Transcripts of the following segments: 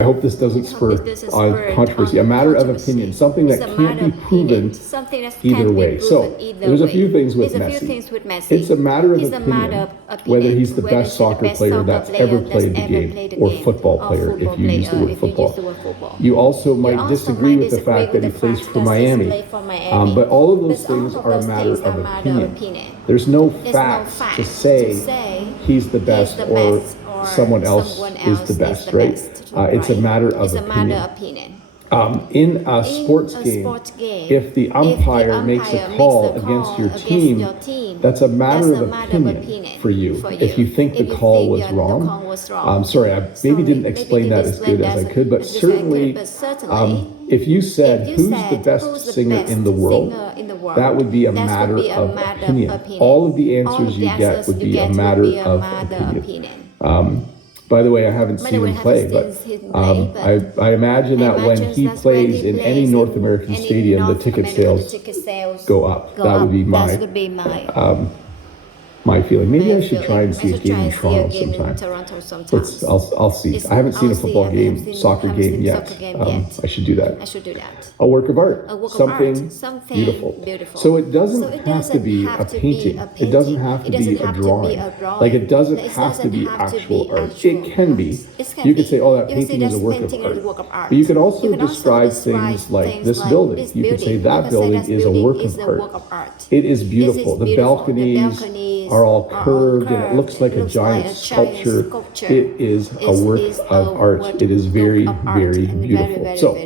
I hope this doesn't spur controversy. A matter of opinion, something that can't be proven either way. So there's a few things with Messi. It's a matter of opinion whether he's the best soccer player that's ever played the game, or football player, if you use the word football. You also might disagree with the fact that he plays for Miami, but all of those things are a matter of opinion. There's no facts to say he's the best or someone else is the best, right? It's a matter of opinion. In a sports game, if the umpire makes a call against your team, that's a matter of opinion for you. If you think the call was wrong, sorry, I maybe didn't explain that as good as I could, but certainly, if you said, who's the best singer in the world, that would be a matter of opinion. All of the answers you get would be a matter of opinion. By the way, I haven't seen him play, but I imagine that when he plays in any North American stadium, the ticket sales go up. That would be my feeling. Maybe I should try and see a game in Toronto sometime. I'll see. I haven't seen a football game, soccer game yet. I should do that. A work of art, something beautiful. So it doesn't have to be a painting. It doesn't have to be a drawing. Like, it doesn't have to be actual art. It can be. You could say, oh, that painting is a work of art. But you could also describe things like this building. You could say that building is a work of art. It is beautiful. The balconies are all curved and it looks like a giant sculpture. It is a work of art. It is very, very beautiful. So,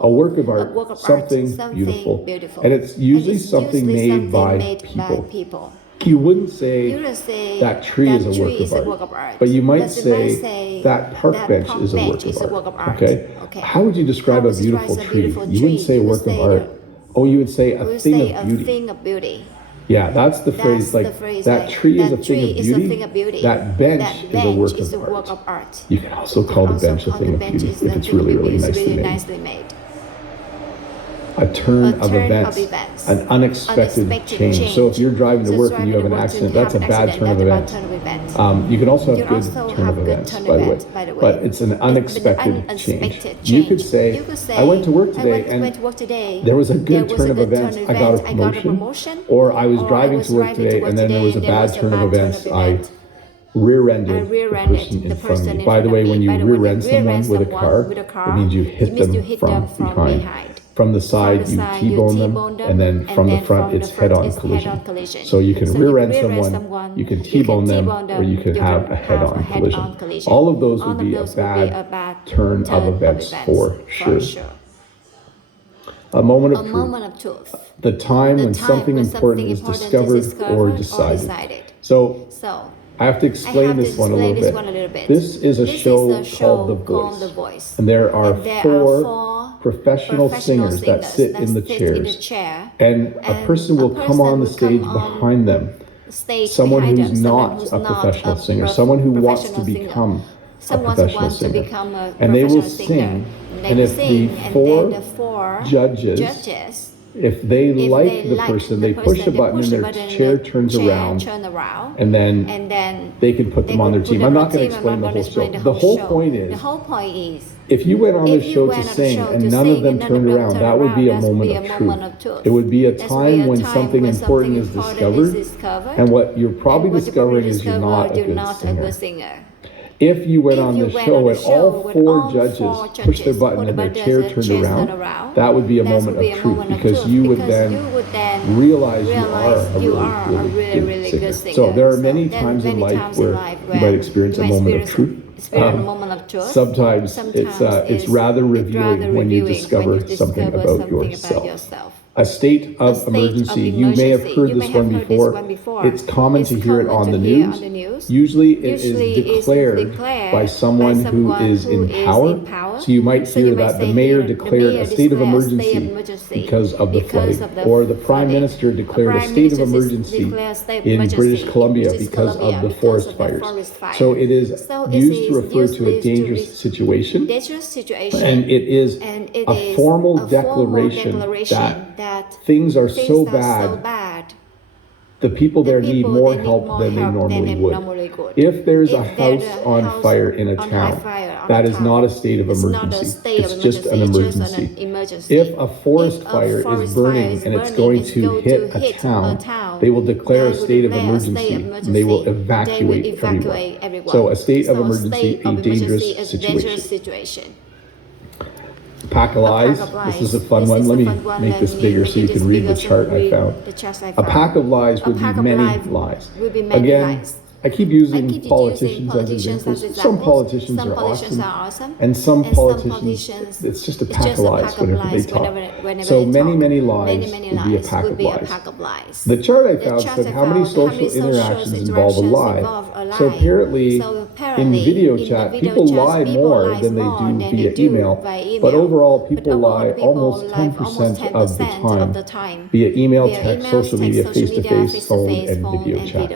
a work of art, something beautiful. And it's usually something made by people. You wouldn't say that tree is a work of art, but you might say that park bench is a work of art. Okay? How would you describe a beautiful tree? You wouldn't say a work of art. Oh, you would say a thing of beauty. Yeah, that's the phrase, like, that tree is a thing of beauty, that bench is a work of art. You can also call the bench a thing of beauty if it's really, really nicely made. A turn of events, an unexpected change. So if you're driving to work and you have an accident, that's a bad turn of events. You can also have good turn of events, by the way, but it's an unexpected change. You could say, I went to work today and there was a good turn of events, I got a promotion, or I was driving to work today and then there was a bad turn of events, I rear-ended the person in front of me. By the way, when you rear-end someone with a car, it means you hit them from behind. From the side, you T-bone them, and then from the front, it's head-on collision. So you can rear-end someone, you can T-bone them, or you can have a head-on collision. All of those would be a bad turn of events for sure. A moment of truth. The time when something important is discovered or decided. So I have to explain this one a little bit. This is a show called The Voice. And there are four professional singers that sit in the chairs. And a person will come on the stage behind them. Someone who's not a professional singer. Someone who wants to become a professional singer. And they will sing. And if the four judges, if they like the person, they push a button and their chair turns around, and then they can put them on their team. I'm not going to explain the whole show. The whole point is, if you went on this show to sing and none of them turned around, that would be a moment of truth. It would be a time when something important is discovered, and what you're probably discovering is you're not a good singer. If you went on the show and all four judges pushed their button and their chair turned around, that would be a moment of truth, because you would then realize you are a really good singer. So there are many times in life where you might experience a moment of truth. Sometimes it's rather revealing when you discover something about yourself. A state of emergency. You may have heard this one before. It's common to hear it on the news. Usually it is declared by someone who is in power. So you might hear that the mayor declared a state of emergency because of the flooding, or the prime minister declared a state of emergency in British Columbia because of the forest fires. So it is used to refer to a dangerous situation, and it is a formal declaration that things are so bad the people there need more help than they normally would. If there's a house on fire in a town, that is not a state of emergency. It's just an emergency. If a forest fire is burning and it's going to hit a town, they will declare a state of emergency and they will evacuate everyone. So a state of emergency, a dangerous situation. Pack of lies. This is a fun one. Let me make this bigger so you can read the chart I found. A pack of lies would be many lies. Again, I keep using politicians as examples. Some politicians are awesome, and some politicians, it's just a pack of lies whenever they talk. So many lies would be a pack of lies. The chart I found said how many social interactions involve a lie. So apparently, in video chat, people lie more than they do via email, but overall, people lie almost 10% of the time via email, text, social media, face-to-face, phone, and video chat.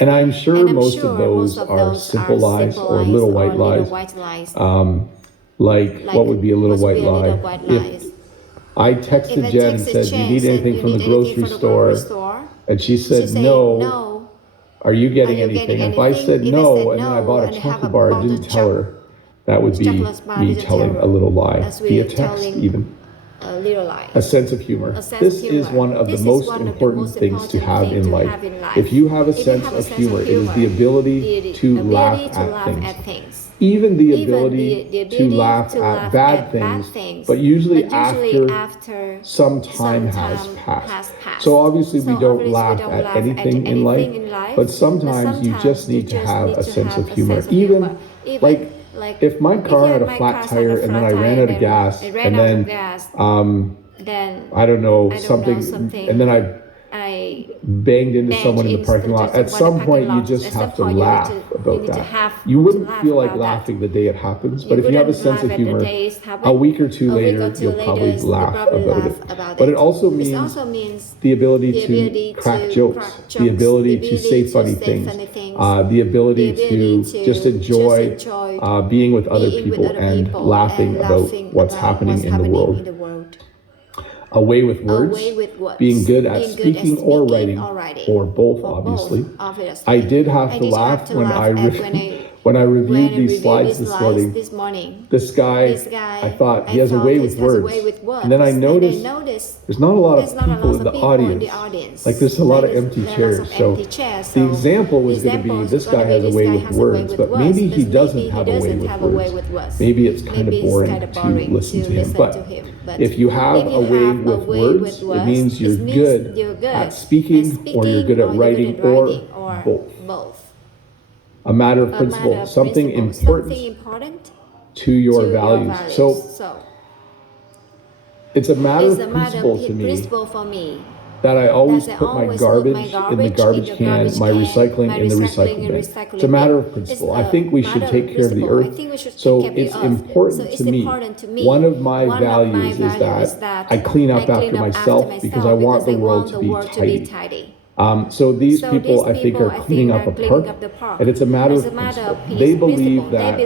And I'm sure most of those are simple lies or little white lies. Like, what would be a little white lie? If I texted Jen and said, "Do you need anything from the grocery store?" and she said, "No. Are you getting anything?" If I said no, and then I bought a chocolate bar and didn't tell her, that would be me telling a little lie via text even. A sense of humor. This is one of the most important things to have in life. If you have a sense of humor, it is the ability to laugh at things. Even the ability to laugh at bad things, but usually after some time has passed. So obviously we don't laugh at anything in life, but sometimes you just need to have a sense of humor. Even like if my car had a flat tire and then I ran out of gas and then I don't know, something, and then I banged into someone in the parking lot. At some point, you just have to laugh about that. You wouldn't feel like laughing the day it happens, but if you have a sense of humor, a week or two later, you'll probably laugh about it. But it also means the ability to crack jokes, the ability to say funny things, the ability to just enjoy being with other people and laughing about what's happening in the world. A way with words, being good at speaking or writing, or both, obviously. I did have to laugh when I reviewed these slides this morning. This guy, I thought he has a way with words. And then I noticed there's not a lot of people in the audience. Like there's a lot of empty chairs. So the example was going to be this guy has a way with words, but maybe he doesn't have a way with words. Maybe it's kind of boring to listen to him. But if you have a way with words, it means you're good at speaking or you're good at writing or both. A matter of principle, something important to your values. So it's a matter of principle for me that I always put my garbage in the garbage can, my recycling in the recycling bin. It's a matter of principle. I think we should take care of the earth. So it's important to me. One of my values is that I clean up after myself because I want the world to be tidy. So these people, I think, are cleaning up a park, and it's a matter of principle. They believe that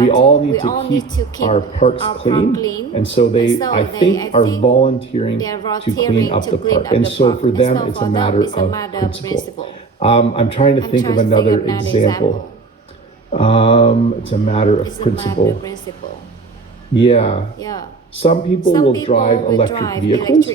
we all need to keep our parks clean, and so they, I think, are volunteering to clean up the park. And so for them, it's a matter of principle. I'm trying to think of another example. It's a matter of principle. Yeah. Some people will drive electric vehicles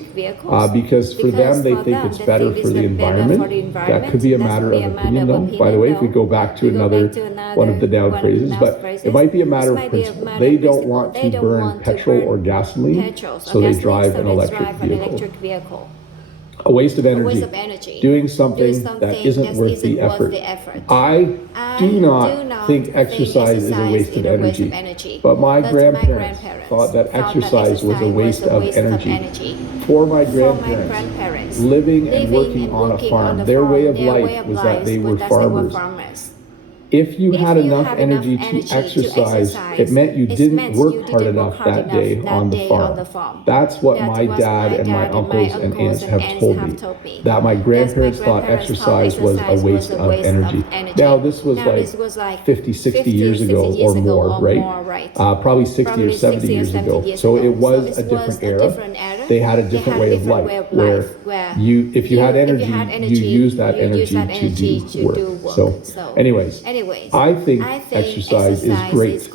because for them they think it's better for the environment. That could be a matter of opinion though. By the way, if we go back to another one of the noun phrases, but it might be a matter of principle. They don't want to burn petrol or gasoline, so they drive an electric vehicle. A waste of energy. Doing something that isn't worth the effort. I do not think exercise is a waste of energy, but my grandparents thought that exercise was a waste of energy. For my grandparents, living and working on a farm, their way of life was that they were farmers. If you had enough energy to exercise, it meant you didn't work hard enough that day on the farm. That's what my dad and my uncles and aunts have told me, that my grandparents thought exercise was a waste of energy. Now, this was like 50, 60 years ago or more, right? Probably 60 or 70 years ago. So it was a different era. they had a different way of life where if you had energy, you use that energy to do work. So anyways, I think exercise is great.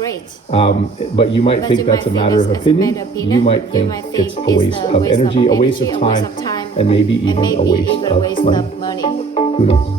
But you might think that's a matter of opinion. You might think it's a waste of energy, a waste of time, and maybe even a waste of money. Who knows?